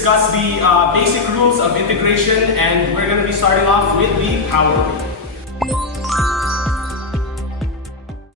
discuss the basic rules of integration, and we're going to be starting off with the power rule.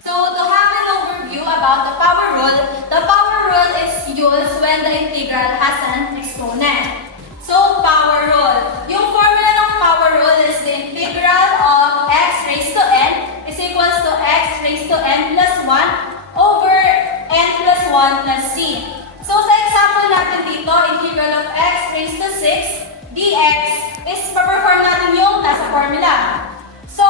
So to have an overview about the power rule is used when the integral has an exponent. So power rule. Yung formula ng power rule is the integral of x raised to n is equals to x raised to n plus 1 over n plus 1 plus c. So sa example natin dito, integral of x raised to 6 dx is pa-perform natin yung nasa formula. So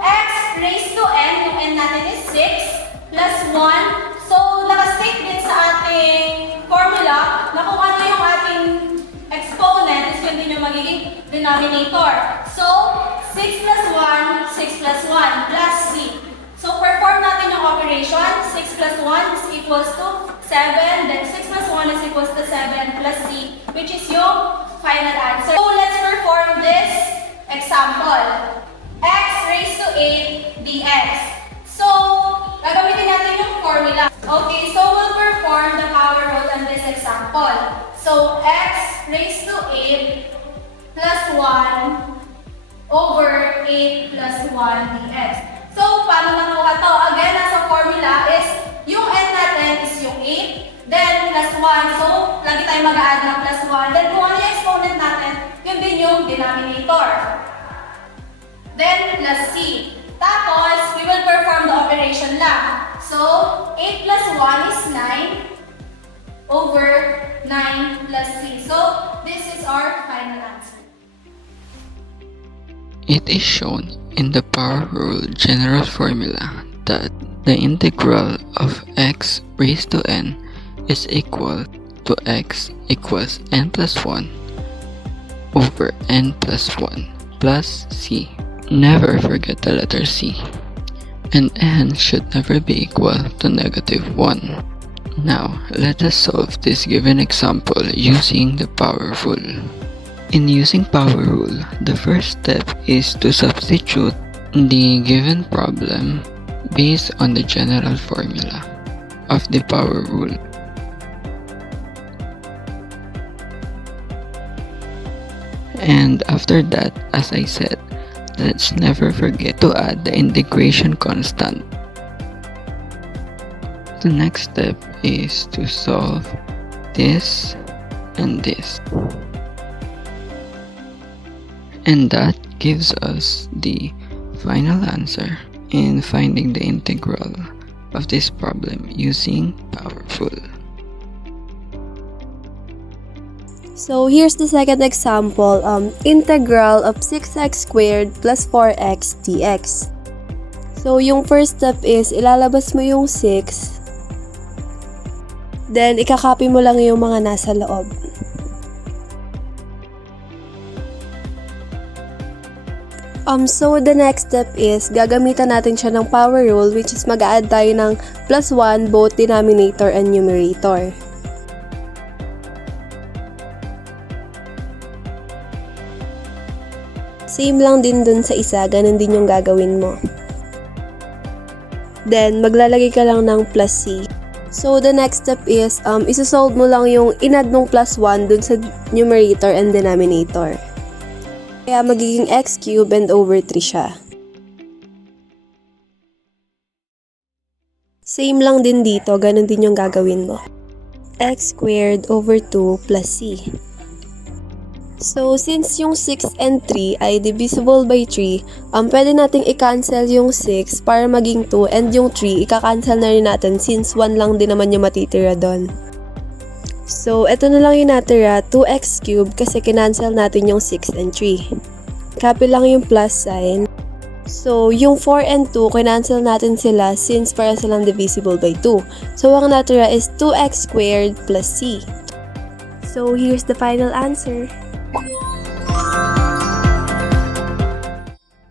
x raised to n, yung n natin is 6 plus 1. So nakastate din sa ating formula na kung ano yung ating exponent is yun din yung magiging denominator. So 6 plus 1, 6 plus 1 plus c. So perform natin yung operation. 6 plus 1 is equals to 7. Then 6 plus 1 is equals to 7 plus c, which is yung final answer. So let's perform this example. X raised to 8 dx. So gagamitin natin yung formula. Okay, so we'll perform the power rule on this example. So x raised to 8 plus 1 over 8 plus 1 dx. So, paano nakuha to? Again, nasa formula is yung n natin is yung 8, then plus 1. So, lagi tayo mag-add ng plus 1. Then, kung ano yung exponent natin, yun din yung denominator. Then, plus c. Tapos, we will perform the operation lang. So, 8 plus 1 is 9 over 9 plus c. So, this is our final answer. It is shown in the power rule general formula that the integral of x raised to n is equal to x equals n plus 1 over n plus 1 plus c. Never forget the letter c. And n should never be equal to negative 1. Now, let us solve this given example using the power rule. In using power rule, the first step is to substitute the given problem based on the general formula of the power rule. And after that, as I said, let's never forget to add the integration constant. The next step is to solve this and this. And that gives us the final answer in finding the integral of this problem using power rule. So here's the second example, integral of 6x squared plus 4x dx. So yung first step is ilalabas mo yung 6, then ikakopy mo lang yung mga nasa loob. So the next step is gagamitan natin siya ng power rule, which is mag-add tayo ng plus 1 both denominator and numerator. Same lang din dun sa isa, ganun din yung gagawin mo. Then maglalagay ka lang ng plus c. So the next step is isa-solve mo lang yung in-add ng plus 1 dun sa numerator and denominator. Kaya magiging x cubed and over 3 siya. Same lang din dito, ganun din yung gagawin mo. X squared over 2 plus c. So, since yung 6 and 3 ay divisible by 3, pwede nating i-cancel yung 6 para maging 2 and yung 3 ika-cancel na rin natin since 1 lang din naman yung matitira doon. So, eto na lang yung natira, 2x cubed kasi kinancel natin yung 6 and 3. Copy lang yung plus sign. So, yung 4 and 2, kinancel natin sila since para silang divisible by 2. So, ang natira is 2x squared plus c. So, here's the final answer.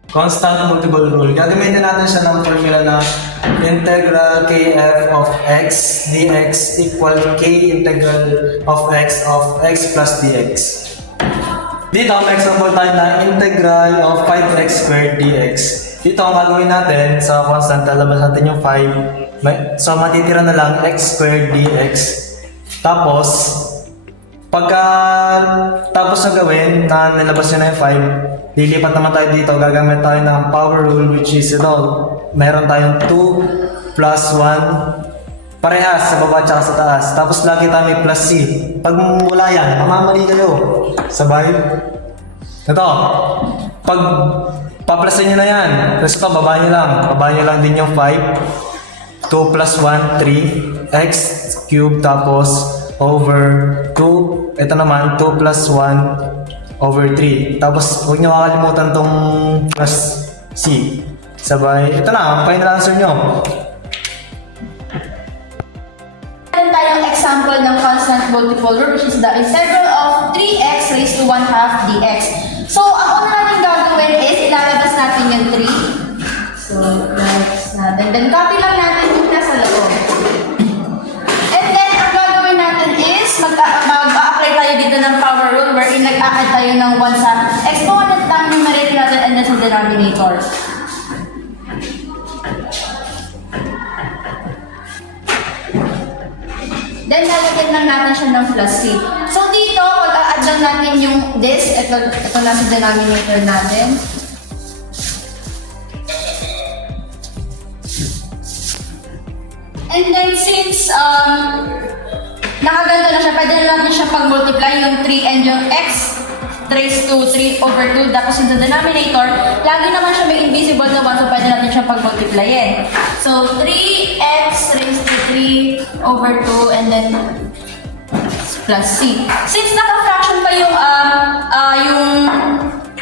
Constant multiple rule. Gagamitin natin siya ng formula na integral kf of x dx equal k integral of x plus dx. Dito, may example tayo na integral of 5x squared dx. Dito, ang gagawin natin sa constant, lalabas natin yung 5. So, matitira na lang x squared dx. Tapos, Pagka tapos na gawin, na nilabas nyo na yung 5, lilipat naman tayo dito, gagamit tayo ng power rule, which is ito. Meron tayong 2 plus 1, parehas sa baba at sa taas. Tapos lagi tayo may plus C. Pag wala yan, mamamali kayo. Sabay. Ito, pag paplasin nyo na yan, tapos ito, baba nyo lang din yung 5. 2 plus 1, 3, x cube, tapos over 2, ito naman 2 plus 1 over 3. Tapos huwag nyo kakalimutan tong plus C. Sabay, ito na, final answer nyo. Meron tayong example ng constant multiple rule, which is the integral of 3x raised to 1/2 dx. So, ang una natin gagawin is ilalabas natin yung 3. So, labas natin. Then, copy lang natin yung nasa loob. And then, ang gagawin natin is mag-a-apply tayo dito ng power rule wherein nag-a-add tayo ng 1 sa exponent ng numerator natin and then sa denominator. Then, lalagyan lang natin siya ng plus C. So, dito, pag-a-add lang natin yung this, ito na sa denominator natin. And then, since nakaganto na siya, pwede na natin siya pag-multiply yung 3 and yung x raised to 3 over 2. Tapos yung sa denominator, lagi naman siya may invisible na 1, so pwede natin siya pag-multiplyin. So, 3x raised to 3 over 2 and then plus c. Since naka-fraction pa yung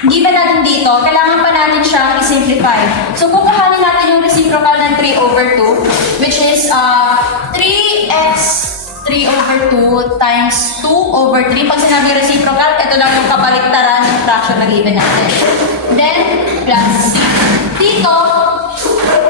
given natin dito, kailangan pa natin siyang i-simplify. So, kukuhanin natin yung reciprocal ng 3 over 2, which is 3x 3 over 2 times 2 over 3. Pag sinabi reciprocal, ito lang yung kabaliktaran ng fraction na given natin. Then, plus c. Dito,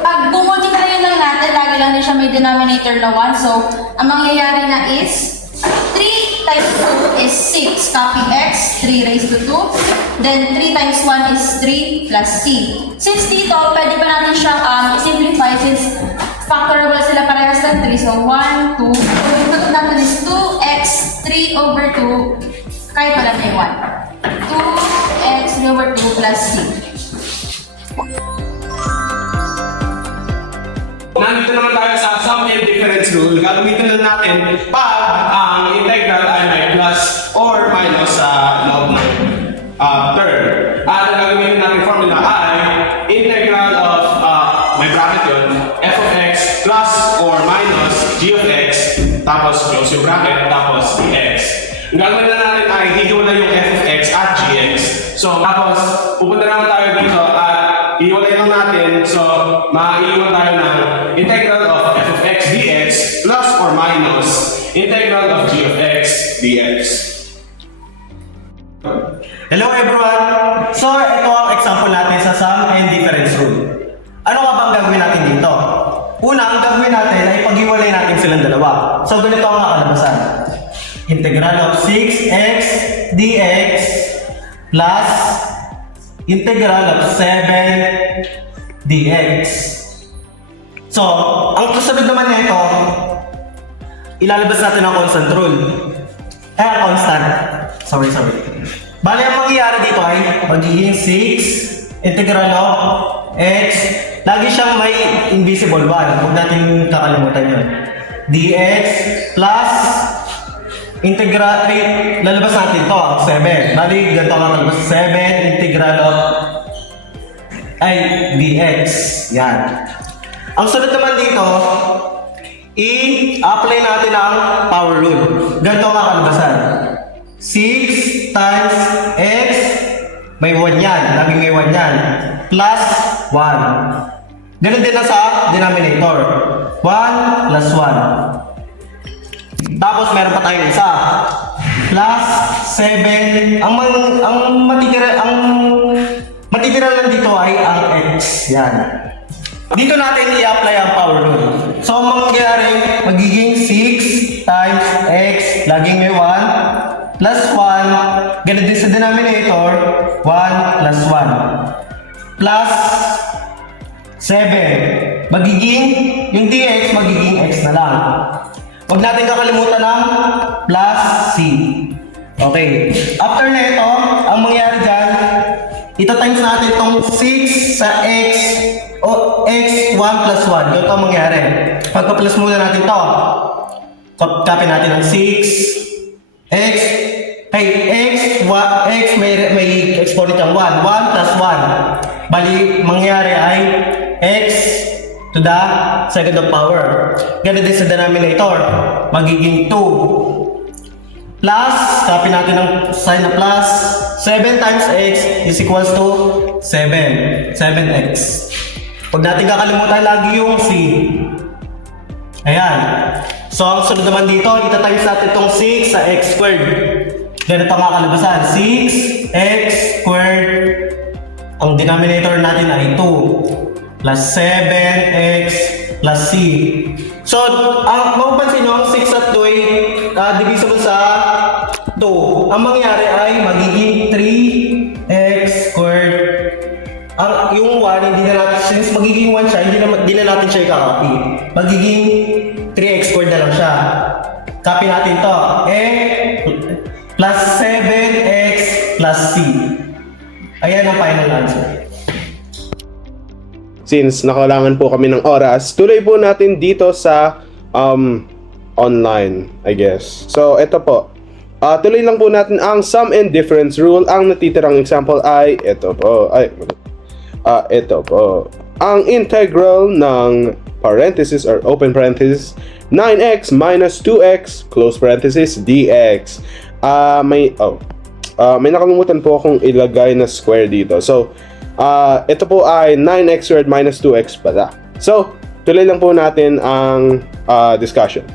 pag bumultiply lang natin, lagi lang din siya may denominator na 1. So, ang mangyayari na is 3 times 2 is 6. Copy x, 3 raised to 2. Then, 3 times 1 is 3 plus c. Since dito, pwede pa natin siyang i-simplify since factorable sila parehas ng 3. So, 1, 2. So, yung sagot natin is 2x 3 over 2. Kahit wala na yung 1. 2x 3 over 2 plus c. Nandito naman tayo sa sum and difference rule. Gagamitin lang natin pag ang integral ay may plus or minus sa loob ng term. At ang gagamitin natin formula ay integral of, may bracket yun, f of x plus or minus g of x, tapos close yung bracket, tapos dx. Ang gagawin na natin ay hihiwalay yung f of x at gx. So, tapos pupunta naman tayo dito at hihiwalay lang natin. So, maiiwan tayo ng integral of f of x dx plus or minus integral of g of x dx. Hello everyone! So, ito ang example natin sa sum and difference rule. Ano nga bang gagawin natin dito? Una, ang gagawin natin ay paghiwalay natin silang dalawa. So, ganito ang nakalabasan. Integral of 6x dx plus integral of 7 dx. So, ang kasunod naman nito, ilalabas natin ang constant rule. Constant. Sorry. Bali, ang mangyayari dito ay magiging 6 integral of x. Lagi siyang may invisible 1. Huwag natin kakalimutan yun. dx plus integral, lalabas natin ito, 7. Bali, ganito ang lalabas. 7 integral of dx. Yan. Ang sunod naman dito, i-apply natin ang power rule. Ganito ang kakalabasan. 6 times x, may 1 yan. Laging may 1 yan. Plus 1. Ganun din na sa denominator. 1 plus 1. Tapos meron pa tayong isa. Plus 7. Ang matitira lang dito ay ang x. Yan. Dito natin i-apply ang power rule. So, ang mangyayari, magiging 6 times x, laging may 1, plus 1, ganun din sa denominator, 1 plus 1, plus 7. Magiging, yung dx, magiging x na lang. Huwag natin kakalimutan ng plus c. Okay. After na ito, ang mangyayari dyan, ito times natin itong 6 sa x o x 1 plus 1. Ganito ang mangyayari. Pagpa-plus muna natin ito. Copy natin ang 6 x may exponent ang 1 plus 1. Bali, mangyayari ay x to the second of power. Ganun din sa denominator. Magiging 2. Plus, copy natin ang sign na plus. 7 times x is equals to 7. 7x. Huwag natin kakalimutan lagi yung c. Ayan. So, ang sunod naman dito, ita-times natin itong 6 sa x squared. Ganito ang kakalabasan. 6x squared. Ang denominator natin ay 2. Plus 7x plus c. So, ang mapapansin nyo, ang 6 at 2 ay divisible sa 2. Ang mangyari ay magiging 3x squared. Yung 1, hindi na natin, since magiging 1 siya, hindi na natin siya i-copy. Magiging 3x squared na lang siya. Copy natin to. Plus 7x plus c. Ayan ang final answer. Since nakailangan po kami ng oras, tuloy po natin dito sa online, I guess. So, ito po. Tuloy lang po natin ang sum and difference rule. Ang natitirang example ay ito po. Ito po. Ang integral ng parenthesis or open parenthesis 9x minus 2x close parenthesis dx. May nakalimutan po akong ilagay na square dito. So, ito po ay 9x squared minus 2x pala. So, tuloy lang po natin ang discussion.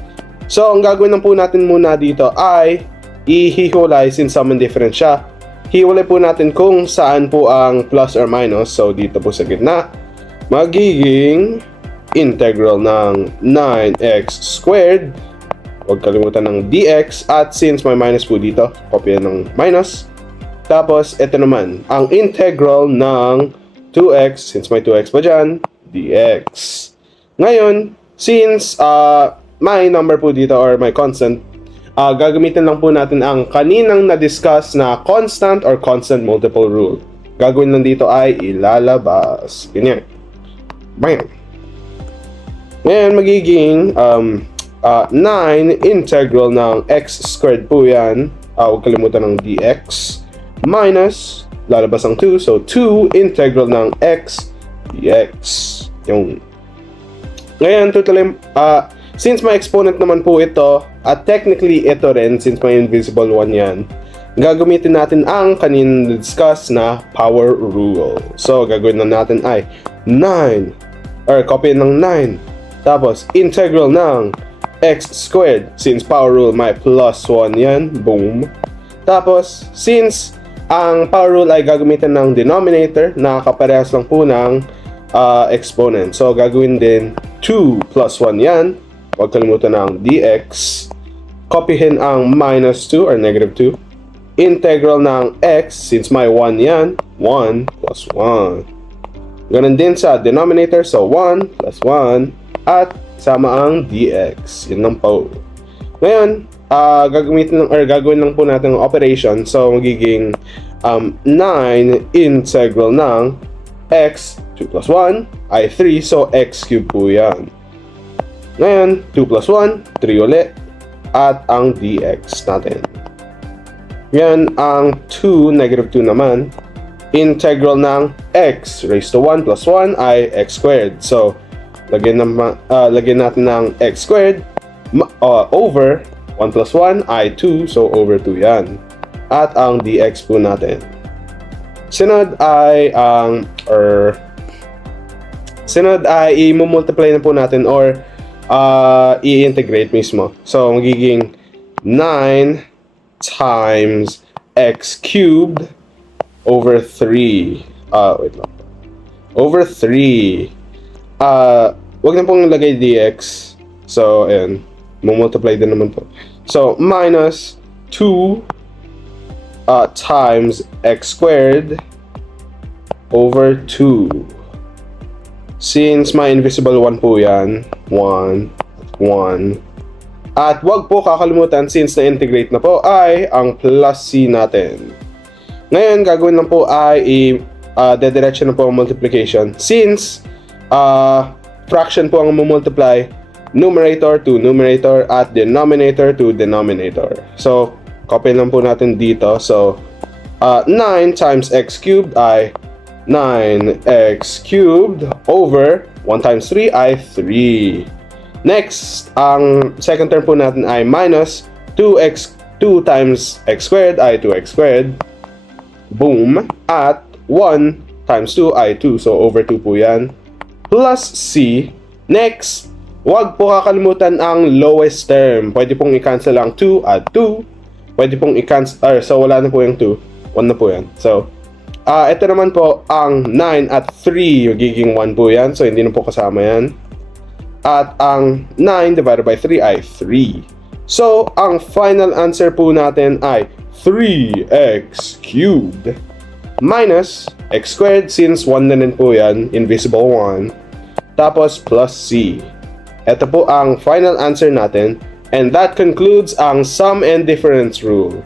So, ang gagawin lang po natin muna dito ay ihiwalay since sum and difference siya. Hiwalay po natin kung saan po ang plus or minus. So, dito po sa gitna, magiging integral ng 9x squared. Huwag kalimutan ng dx. At since may minus po dito, kopya ng minus. Tapos, ito naman, ang integral ng 2x, since may 2x pa dyan, dx. Ngayon, since may number po dito or may constant, gagamitin lang po natin ang kaninang na-discuss na constant or constant multiple rule. Gagawin lang dito ay ilalabas. Ganyan. Bam! Ngayon, magiging 9 integral ng x squared po yan. Huwag kalimutan ng dx. Minus, lalabas ang 2. So, 2 integral ng x dx. Yung. Ngayon, tutuloy, since may exponent naman po ito, at technically ito rin, since may invisible one yan, gagamitin natin ang kanina discuss na power rule. So, gagawin na natin ay 9, or copy ng 9. Tapos, integral ng x squared, since power rule may plus 1 yan, boom. Tapos, since ang power rule ay gagamitin ng denominator, nakakaparehas lang po ng exponent. So, gagawin din 2 plus 1 yan. Huwag kalimutan ng dx. Copyhin ang minus 2 or negative 2. Integral ng x, since may 1 yan, 1 plus 1. Ganun din sa denominator, so 1 plus 1. At sama ang dx. Yun lang po. Ngayon, gagawin lang po natin ang operation. So, magiging 9 integral ng x, 2 plus 1, ay 3. So, x cube po yan. Ngayon, 2 plus 1, 3 ulit. At ang dx natin. Yan, ang 2, negative 2 naman. Integral ng x raised to 1 plus 1 ay x squared. So, lagyan natin ng x squared over 1 plus 1 ay 2. So, over 2 yan. At ang dx po natin. Sunod ay i-multiply na po natin or i-integrate mismo. So, magiging 9 times x cubed over 3. Wait lang. Over 3. Wag na pong ilagay dx. So, ayan. Multiply din naman po. So, minus 2 times x squared over 2. Since may invisible 1 po yan, 1, At wag po kakalimutan, since na-integrate na po, ay ang plus c natin. Ngayon, gagawin lang po ay dediretso na po ang multiplication. Since fraction po ang multiply, numerator to numerator at denominator to denominator. So, copy lang po natin dito. So, 9 times x cubed ay 9x cubed over 1 times 3 ay 3. Next, ang second term po natin ay minus 2 times x squared ay 2x squared. Boom. At 1 times 2 ay 2. So, over 2 po yan. Plus c. Next, wag po kakalimutan ang lowest term. Pwede pong i-cancel ang 2 at 2. Pwede pong i-cancel, so wala na po yung 2. 1 na po yan. So, ito naman po, ang 9 at 3, magiging 1 po yan. So, hindi na po kasama yan. At ang 9 divided by 3 ay 3. So, ang final answer po natin ay 3x cubed minus x squared, since 1 na rin po yan, invisible 1. Tapos plus c. Ito po ang final answer natin. And that concludes ang sum and difference rule.